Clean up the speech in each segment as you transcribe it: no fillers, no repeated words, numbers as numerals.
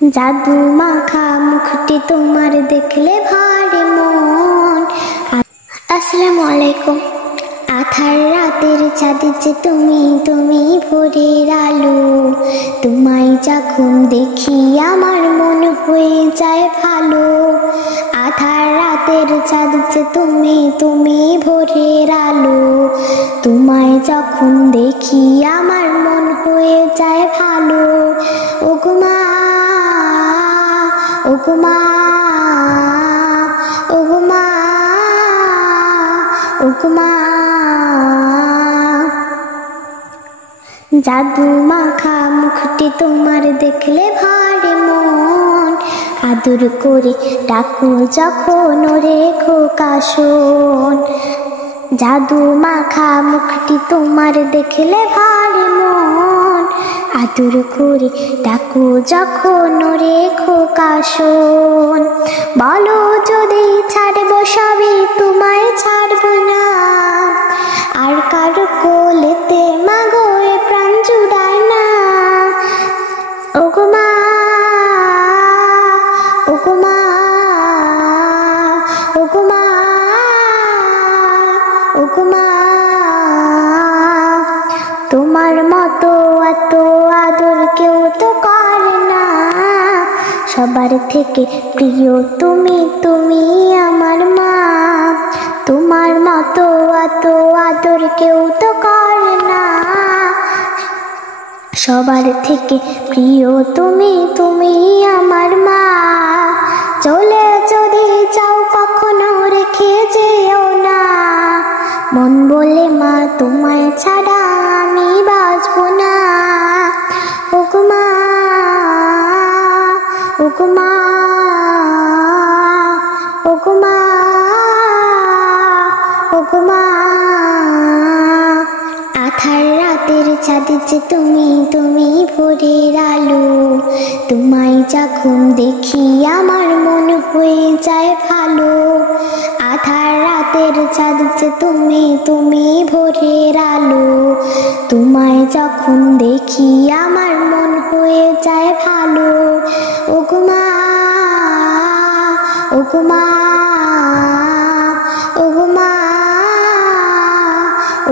জাদু মাখা মুখটি তোমার দেখলে ভারে মন। আসসালামু আলাইকুম। আধার রাতের চাঁদ যে তুমি, তুমি ভোরের আলো। তোমায় যখন দেখি আমার মন হয়ে যায় ভালো। আধার রাতের চাঁদ যে তুমি, তুমি ভোরের আলো। তোমায় যখন দেখি আমার মন হয়ে যায় ভালো। ওগো মা, ওগো মা, ওগো মা, ওগো মা। জাদু মাখা মুখটি তোমার দেখলে ভারে মন। আদর করে ডাকো যখন ওরে খোকা শোন। জাদু মাখা মুখটি তোমার দেখলে ভারে মন। আদর করে ডাকো যখন ওরে খোকা শোন। বলো যদি ছাড়বো সবই, তোমায় ছাড়বো না। আর কারো কোলেতে মাগো এ প্রাণ জুড়ায় না। ওগো মা, ওগো মা, ওগো মা, ওগো মা। তোমার মতো এত আদর কেউ তো করে না। সবার থেকে প্রিয় তুমি, তুমি আমার মা। তোমার মতো এত আদর কেউ তো করে না। সবার থেকে প্রিয় তুমি, তুমি আমার মা। চলে যদি যাও কখনো রেখে যেও না। মন বলে মা তোমায় ছাড়া আমি বাঁচবো না। ওগো মা, ওগো মা, ওগো মা, ওগো মা। আধার রাতের চাঁদ যে তুমি, তুমি ভোরের আলো। তোমায় যখন দেখি আমার মন হয়ে যায় ভালো। আধার রাতের চাঁদ যে তুমি, তুমি ভোরের আলো। তোমায় যখন দেখি আমার মন হয়ে যায় ভালো। ওগো মা, ওগো মা, ওগো মা,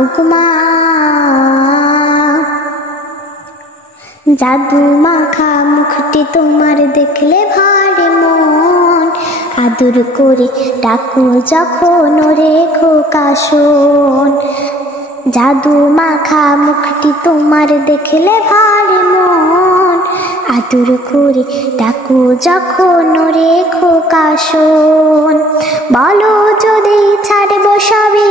ওগো মা। জাদু মাখা মুখটি তোমার দেখলে ভারে মন। আদর করে ডাকো যখন ওরে খোকা শোন। জাদু মাখা মুখটি তোমার দেখলে ভারে মন। আদর করে ডাকো যখন ওরে খোকা শোন। বলো যদি ছাড়বো সবই,